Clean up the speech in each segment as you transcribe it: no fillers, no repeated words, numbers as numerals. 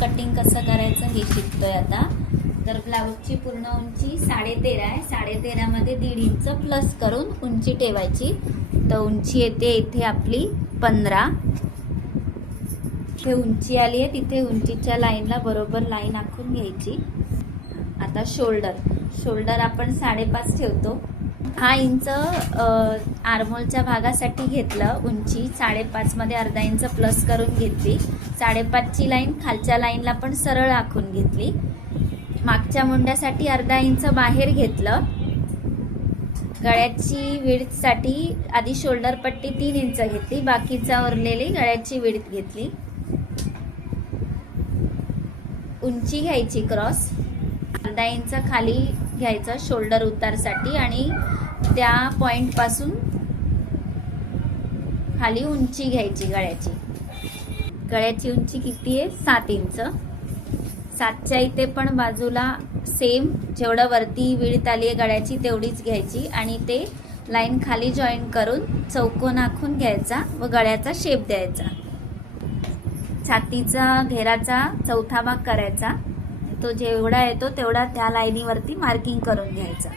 Cutting कसं करायचं हे शिकतोय आता। तर ब्लाऊजची पूर्ण उंची 13.5 आहे। 13.5 मध्ये 1.5 इंच प्लस करून उंची ठेवायची। तर उंची येते इथे आपली 15। इथे उंची आली आहे, तिथे उंचीच्या लाईनला बरोबर लाईन आखून घ्यायची। आता शोल्डर आपण 5.5 ठेवतो। 6 इंच आर्मोलच्या भागासाठी घेतलं। उंची 5.5 मध्ये अर्धा इंच प्लस करून घेतली। 5.5 ची लाईन खालच्या लाईनला पण सरळ आखून घेतली। मागच्या मुंड्यासाठी अर्धा इंच बाहेर घेतलं। गळ्याची विड्थ साठी आधी शोल्डर पट्टी 3 इंच घेतली, बाकीचा उरलेली गळ्याची विड्थ घेतली। उंची घ्यायची क्रॉस अर्धा इंच खाली घ्यायचं शोल्डर उतारसाठी आणि त्या पॉइंट पासून खाली उंची घ्यायची गळ्याची। गळ्याची उंची किती आहे? 7 इंच। 7च्या इथे पण बाजूला सेम जेवढं वरती विड्थ आली आहे गळ्याची तेवढीच घ्यायची आणि ते लाईन खाली जॉईन करून चौकोन आखून घ्यायचा व गळ्याचा शेप द्यायचा। छातीचा घेराचा चौथा भाग करायचा। तो जेवढा येतो तेवढा त्या लाईनीवरती मार्किंग करून घ्यायचा।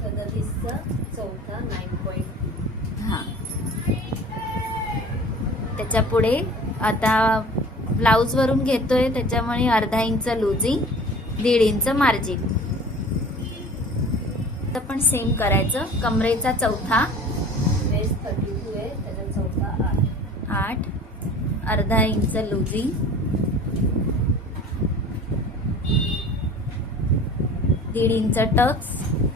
37चा चौथा 9. हां, त्याच्या पुढे आता ब्लाऊज वरून घेतोय त्याच्यामुळे अर्धा इंच लुजिंग, 1.5 इंच मार्जिन। तर पण सेम करायचं। कमरेचा चौथा वेस्ट 32 आहे, त्याचा चौथा 8, अर्धा इंच लुजिंग, 1.5 इंच टक्स,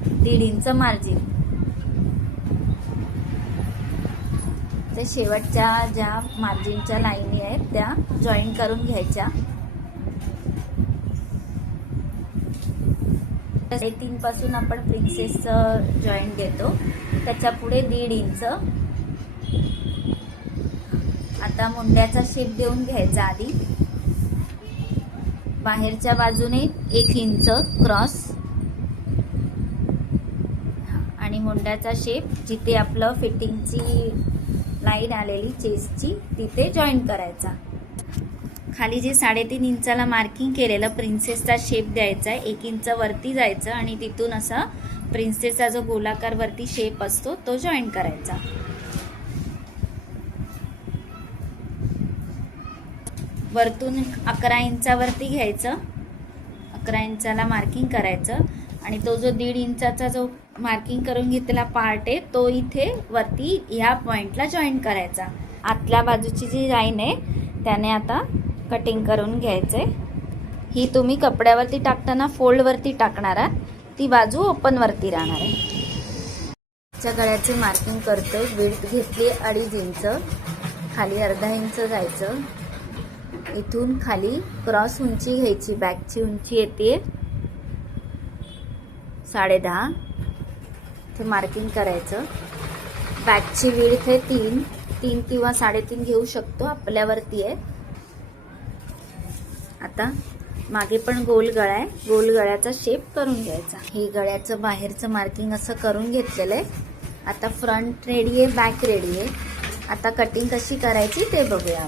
1.5 इंच मार्जिन। ते शेवटच्या ज्या मार्जिनच्या लाईनी आहेत त्या जॉईन करून घ्यायच्या। 3 पासून आपण प्रिन्सेस जॉईंट घेतो, त्याच्या पुढे 1.5 इंच। आता मुंड्याचा शेप देऊन घ्यायचा आधी। बाहेरच्या बाजूने 1 इंच क्रॉस आणि मुंड्याचा शेप जिथे आपलं फिटिंगची लाईन आलेली चेस्टची तिथे जॉईन करायचा। खाली जे 3.5 इंचाला मार्किंग केलेलं प्रिन्सेसचा शेप द्यायचा आहे। 1 इंच वरती जायचं आणि तिथून असा प्रिन्सेसचा जो गोलाकार वरती शेप असतो तो जॉईन करायचा। वरतून 11 इंचावरती घ्यायचं, 11 इंचाला मार्किंग करायचं आणि तो जो 1.5 इंचाचा जो मार्किंग करून घेतलेला पार्ट आहे तो इथे वरती ह्या पॉइंटला जॉईन करायचा। आतल्या बाजूची जी लाईन आहे त्याने आता कटिंग करून घ्यायचंय। ही तुम्ही कपड्यावरती टाकताना फोल्ड वरती टाकणार आहात, ती बाजू ओपन वरती राहणार आहे। च्या गळ्याचे मार्किंग करतोय। विड्थ घेतली 2.5 इंच, खाली अर्धा इंच जायचं। इथून खाली क्रॉस उंची घ्यायची। बॅकची उंची येते 10.5, ते मार्किंग करायचं। बॅकची विड्थ आहे 3 किंवा 3.5 घेऊ शकतो, आपल्यावरती आहे। आता मागे पण गोल गळा आहे, गोल गळ्याचा शेप करून घ्यायचा। हे गळ्याचं बाहेरचं मार्किंग असं करून घेतलेलं आहे। आता फ्रंट रेडी आहे, बॅक रेडी आहे। आता कटिंग कशी करायची ते बघूया।